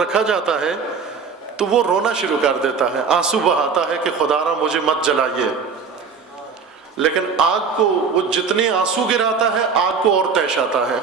رکھا جاتا ہے تو وہ رونا شروع کر دیتا ہے، آنسو بہاتا ہے کہ خدا را مجھے مت جلائیے. لیکن آگ کو وہ جتنے آنسو گراتا ہے آگ کو اور تیش آتا ہے.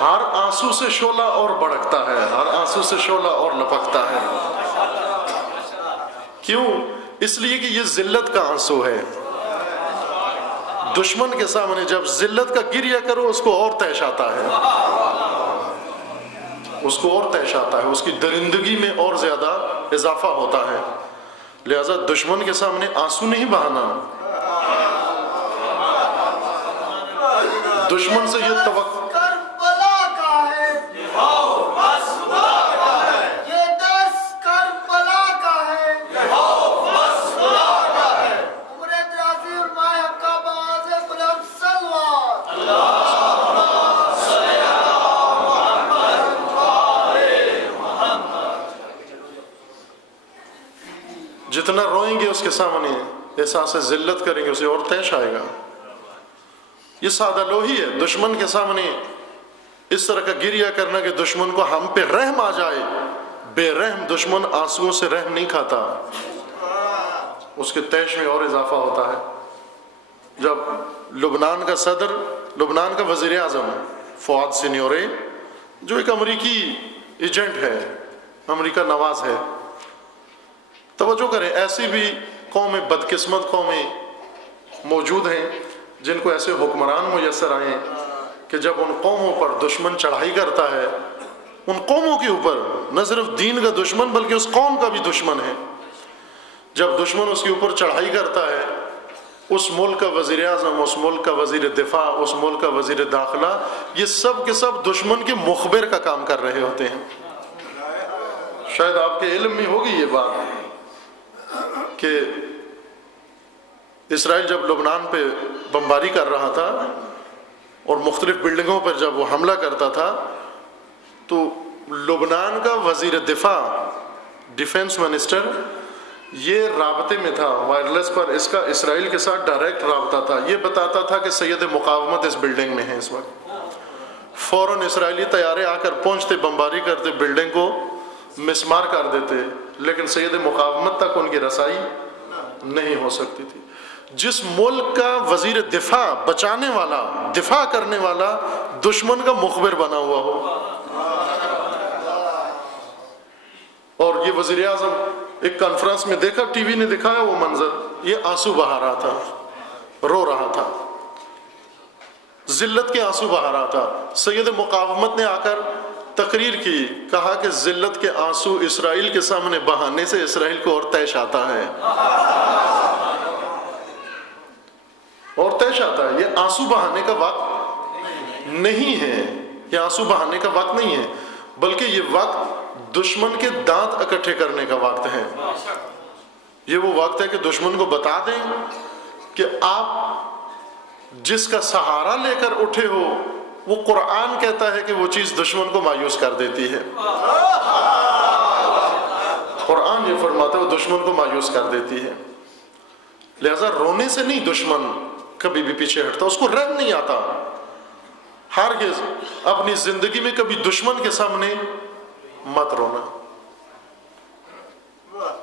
ہر آنسو سے شعلہ اور بھڑکتا ہے، ہر آنسو سے شعلہ اور لپکتا ہے. کیوں؟ اس لیے کہ یہ ذلت کا آنسو ہے. دشمن کے سامنے جب ذلت کا گریہ کرو اس کو اور تیش آتا ہے، اس کو اور تیش آتا ہے، اس کی درندگی میں اور زیادہ اضافہ ہوتا ہے. لہذا دشمن کے سامنے آنسو نہیں بہانا. دشمن سے یہ توقع جتنا روئیں گے اس کے سامنے، احساس ذلت کریں گے، اسے اور تیش آئے گا. یہ سادہ لوہی ہے. دشمن کے سامنے اس طرح کا گریہ کرنا کہ دشمن کو ہم پہ رحم آ جائے. بے رحم دشمن آنسوؤں سے رحم نہیں کھاتا، اس کے تیش میں اور اضافہ ہوتا ہے. جب لبنان کا صدر، لبنان کا وزیر اعظم فؤاد سینیورے، جو ایک امریکی ایجنٹ ہے، امریکہ نواز ہے، توجہ کریں، ایسی بھی قومیں، بدقسمت قومیں موجود ہیں جن کو ایسے حکمران میسر آئے کہ جب ان قوموں پر دشمن چڑھائی کرتا ہے، ان قوموں کے اوپر، نہ صرف دین کا دشمن بلکہ اس قوم کا بھی دشمن ہے، جب دشمن اس کے اوپر چڑھائی کرتا ہے، اس ملک کا وزیر اعظم، اس ملک کا وزیر دفاع، اس ملک کا وزیر داخلہ، یہ سب کے سب دشمن کے مخبر کا کام کر رہے ہوتے ہیں. شاید آپ کے علم میں ہوگی یہ بات کہ اسرائیل جب لبنان پہ بمباری کر رہا تھا اور مختلف بلڈنگوں پر جب وہ حملہ کرتا تھا تو لبنان کا وزیر دفاع، ڈیفنس منسٹر، یہ رابطے میں تھا وائرلیس پر، اس کا اسرائیل کے ساتھ ڈائریکٹ رابطہ تھا. یہ بتاتا تھا کہ سید مقاومت اس بلڈنگ میں ہے اس وقت. فوراً اسرائیلی طیارے آ کر پہنچتے، بمباری کرتے، بلڈنگ کو مسمار کر دیتے، لیکن سید مقاومت تک ان کی رسائی نہیں ہو سکتی تھی. جس ملک کا وزیر دفاع، بچانے والا، دفاع کرنے والا، دشمن کا مخبر بنا ہوا ہو. اور یہ وزیر اعظم ایک کانفرنس میں دیکھا، ٹی وی نے دکھایا وہ منظر، یہ آنسو بہا رہا تھا، رو رہا تھا، ذلت کے آنسو بہا رہا تھا. سید مقاومت نے آ کر تقریر کی، کہا کہ ذلت کے آنسو اسرائیل کے سامنے بہانے سے اسرائیل کو اور تیش آتا ہے، اور تیش آتا ہے. یہ آنسو بہانے کا وقت نہیں ہے، یہ آنسو بہانے کا وقت نہیں ہے، بلکہ یہ وقت دشمن کے دانت اکٹھے کرنے کا وقت ہے. یہ وہ وقت ہے کہ دشمن کو بتا دیں کہ آپ جس کا سہارا لے کر اٹھے ہو، وہ قرآن کہتا ہے کہ وہ چیز دشمن کو مایوس کر دیتی ہے. قرآن یہ فرماتا ہے وہ دشمن کو مایوس کر دیتی ہے. لہذا رونے سے نہیں دشمن کبھی بھی پیچھے ہٹتا، اس کو رحم نہیں آتا. ہرگز اپنی زندگی میں کبھی دشمن کے سامنے مت رونا.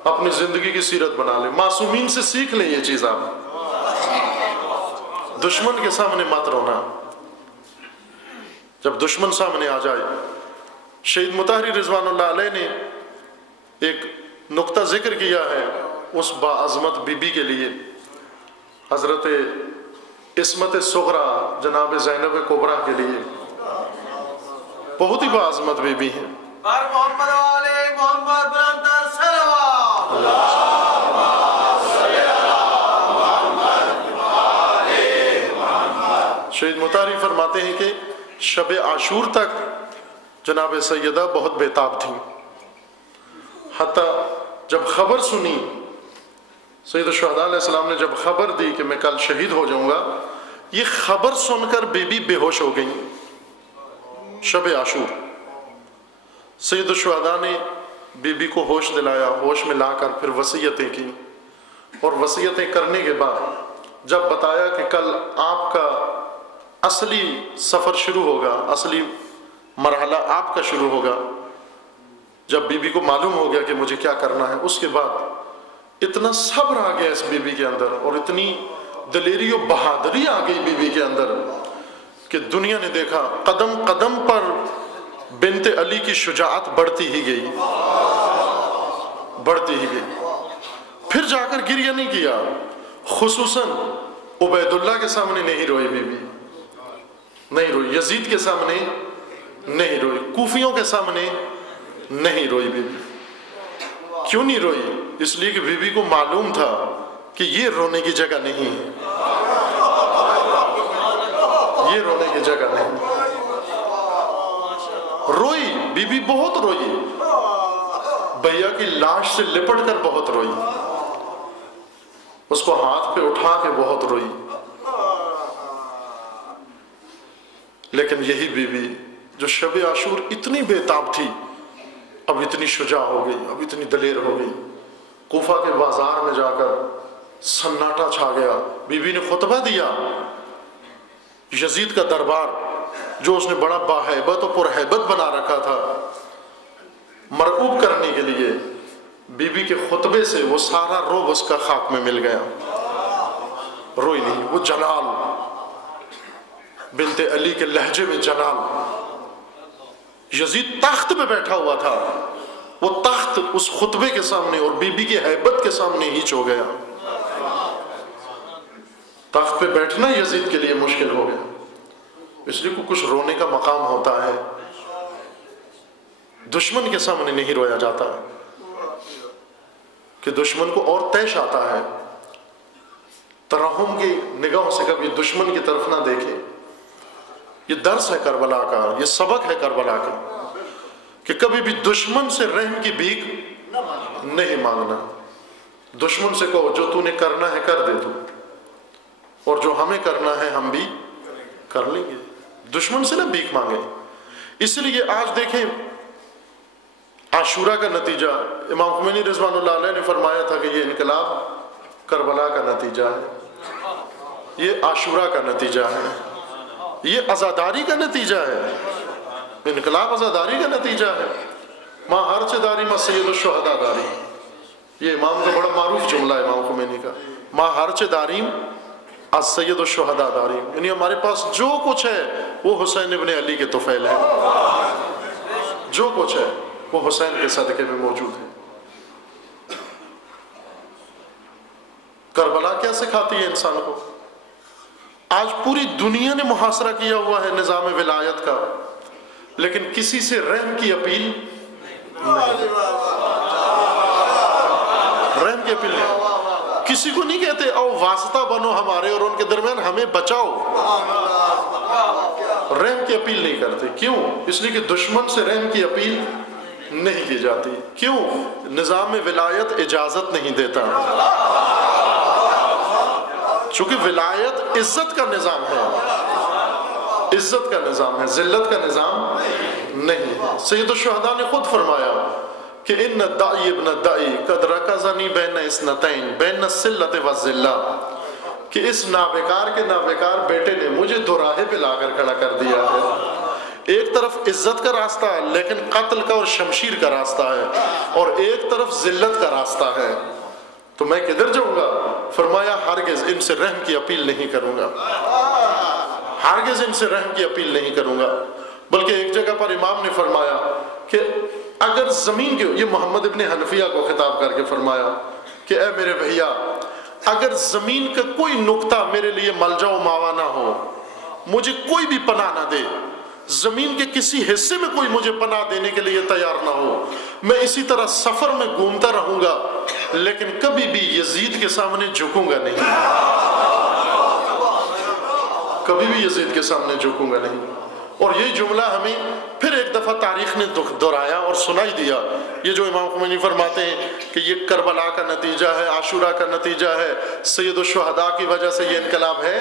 اپنی زندگی کی سیرت بنا لیں، معصومین سے سیکھ لیں یہ چیز. آپ دشمن کے سامنے مت رونا. جب دشمن سامنے آ جائے، شہید مطہری رضوان اللہ علیہ نے ایک نقطہ ذکر کیا ہے اس باعظمت بی بی کے لیے، حضرت عصمت صغرا جناب زینب کبریٰ کے لیے. بہت ہی باعظمت بی بی ہیں. محمد علی محمد برندر صلوات. شہید مطہری فرماتے ہیں کہ شب عاشور تک جناب سیدہ بہت بیتاب تھیں، حتیٰ جب خبر سنی، سید الشہداء علیہ السلام نے جب خبر دی کہ میں کل شہید ہو جاؤں گا، یہ خبر سن کر بی بی بے ہوش ہو گئیں. شب عاشور سید الشہداء نے بی بی کو ہوش دلایا، ہوش میں لا کر پھر وصیتیں کی، اور وصیتیں کرنے کے بعد جب بتایا کہ کل آپ کا اصلی سفر شروع ہوگا، اصلی مرحلہ آپ کا شروع ہوگا جب بی بی کو معلوم ہو گیا کہ مجھے کیا کرنا ہے. اس کے بعد اتنا صبر آ گیا اس بی بی کے اندر اور اتنی دلیری و بہادری آ گئی بی بی کے اندر کہ دنیا نے دیکھا قدم قدم پر بنت علی کی شجاعت بڑھتی ہی گئی، بڑھتی ہی گئی. پھر جا کر گریہ نہیں کیا، خصوصاً عبید اللہ کے سامنے نہیں روئی بی بی، نہیں روئی. یزید کے سامنے نہیں روئی، کوفیوں کے سامنے نہیں روئی بی بی. کیوں نہیں روئی؟ اس لیے کہ بی بی کو معلوم تھا کہ یہ رونے کی جگہ نہیں ہے، یہ رونے کی جگہ نہیں. روئی بی بی، بہت روئی، بھیا کی لاش سے لپٹ کر بہت روئی، اس کو ہاتھ پہ اٹھا کے بہت روئی. لیکن یہی بی بی جو شب عاشور اتنی بے تاب تھی اب اتنی شجاع ہو گئی، اب اتنی دلیر ہو گئی. کوفہ کے بازار میں جا کر سناٹا چھا گیا. بی بی نے خطبہ دیا. یزید کا دربار جو اس نے بڑا باہیبت اور پرہیبت بنا رکھا تھا مرعوب کرنے کے لیے، بی بی کے خطبے سے وہ سارا روب اس کا خاک میں مل گیا. روئی نہیں. وہ جلال، بنت علی کے لہجے میں جلال. یزید تخت پہ بیٹھا ہوا تھا، وہ تخت اس خطبے کے سامنے اور بی بی کی ہیبت کے سامنے ہیچ ہو گیا. تخت پہ بیٹھنا یزید کے لیے مشکل ہو گیا. اس لیے کچھ رونے کا مقام ہوتا ہے. دشمن کے سامنے نہیں رویا جاتا کہ دشمن کو اور طیش آتا ہے. ترحم کی نگاہوں سے کبھی دشمن کی طرف نہ دیکھے. یہ درس ہے کربلا کا، یہ سبق ہے کربلا کا کہ کبھی بھی دشمن سے رحم کی بھیک نہیں مانگنا. دشمن سے کہو جو تو نے کرنا ہے کر دے تو، اور جو ہمیں کرنا ہے ہم بھی کر لیں گے. دشمن سے نہ بھیک مانگے. اس لیے آج دیکھیں عاشورہ کا نتیجہ، امام خمینی رضوان اللہ علیہ نے فرمایا تھا کہ یہ انقلاب کربلا کا نتیجہ ہے، یہ عاشورہ کا نتیجہ ہے، یہ عزاداری کا نتیجہ ہے. انقلاب عزاداری کا نتیجہ ہے. ماں ہر چداری ماں سید الشہداء داری، یہ امام کا بڑا معروف جملہ ہے امام خمینی کا. ماں ہر چداریم از سید الشہداء داری، یعنی ہمارے پاس جو کچھ ہے وہ حسین ابن علی کے طفیل ہے. جو کچھ ہے وہ حسین کے صدقے میں موجود ہے. کربلا کیا سکھاتی ہے انسان کو؟ آج پوری دنیا نے محاصرہ کیا ہوا ہے نظام ولایت کا، لیکن کسی سے رحم کی اپیل نہیں. رحم کی اپیل نہیں. کسی کو نہیں کہتے او واسطہ بنو ہمارے اور ان کے درمیان ہمیں بچاؤ. رحم کی اپیل نہیں کرتے. کیوں؟ اس لیے کہ دشمن سے رحم کی اپیل نہیں کی جاتی. کیوں؟ نظام ولایت اجازت نہیں دیتا. چونکہ ولایت عزت کا نظام ہے، عزت کا نظام ہے، ذلت کا نظام نہیں ہے. سید الشہداء نے خود فرمایا کہ ان الداعی ابن الداعی قد رکزنی بین اثنتین بین السلۃ والذلہ، کہ اس نابیکار کے نابیکار بیٹے نے مجھے دوراہے پہ لا کر کھڑا کر دیا ہے. ایک طرف عزت کا راستہ ہے لیکن قتل کا اور شمشیر کا راستہ ہے، اور ایک طرف ذلت کا راستہ ہے. تو میں کدھر جاؤں گا؟ فرمایا ہرگز ان سے رحم کی اپیل نہیں کروں گا، ہرگز ان سے رحم کی اپیل نہیں کروں گا. بلکہ ایک جگہ پر امام نے فرمایا کہ اگر زمین کے، یہ محمد ابن حنفیہ کو خطاب کر کے فرمایا کہ اے میرے بھیا، اگر زمین کا کوئی نقطہ میرے لیے ملجا و ماوا نہ ہو، مجھے کوئی بھی پناہ نہ دے، زمین کے کسی حصے میں کوئی مجھے پناہ دینے کے لیے تیار نہ ہو، میں اسی طرح سفر میں گھومتا رہوں گا لیکن کبھی بھی یزید کے سامنے جھکوں گا نہیں، کبھی بھی یزید کے سامنے جھکوں گا نہیں. اور یہ جملہ ہمیں پھر ایک دفعہ تاریخ نے دہرایا اور سنائی دیا. یہ جو امام خمینی فرماتے ہیں کہ یہ کربلا کا نتیجہ ہے، عاشورہ کا نتیجہ ہے، سید الشہداء کی وجہ سے یہ انقلاب ہے،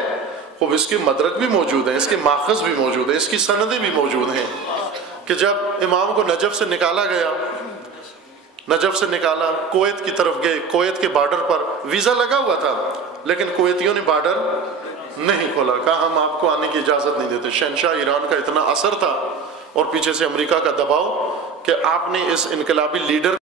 خوب اس کے مدرک بھی موجود ہیں، اس کے ماخذ بھی موجود ہیں، اس کی سندیں بھی موجود ہیں. کہ جب امام کو نجف سے نکالا گیا، نجف سے نکالا، کویت کی طرف گئے، کویت کے بارڈر پر ویزا لگا ہوا تھا لیکن کویتیوں نے بارڈر نہیں کھولا، کہا ہم آپ کو آنے کی اجازت نہیں دیتے. شہنشاہ ایران کا اتنا اثر تھا اور پیچھے سے امریکہ کا دباؤ کہ آپ نے اس انقلابی لیڈر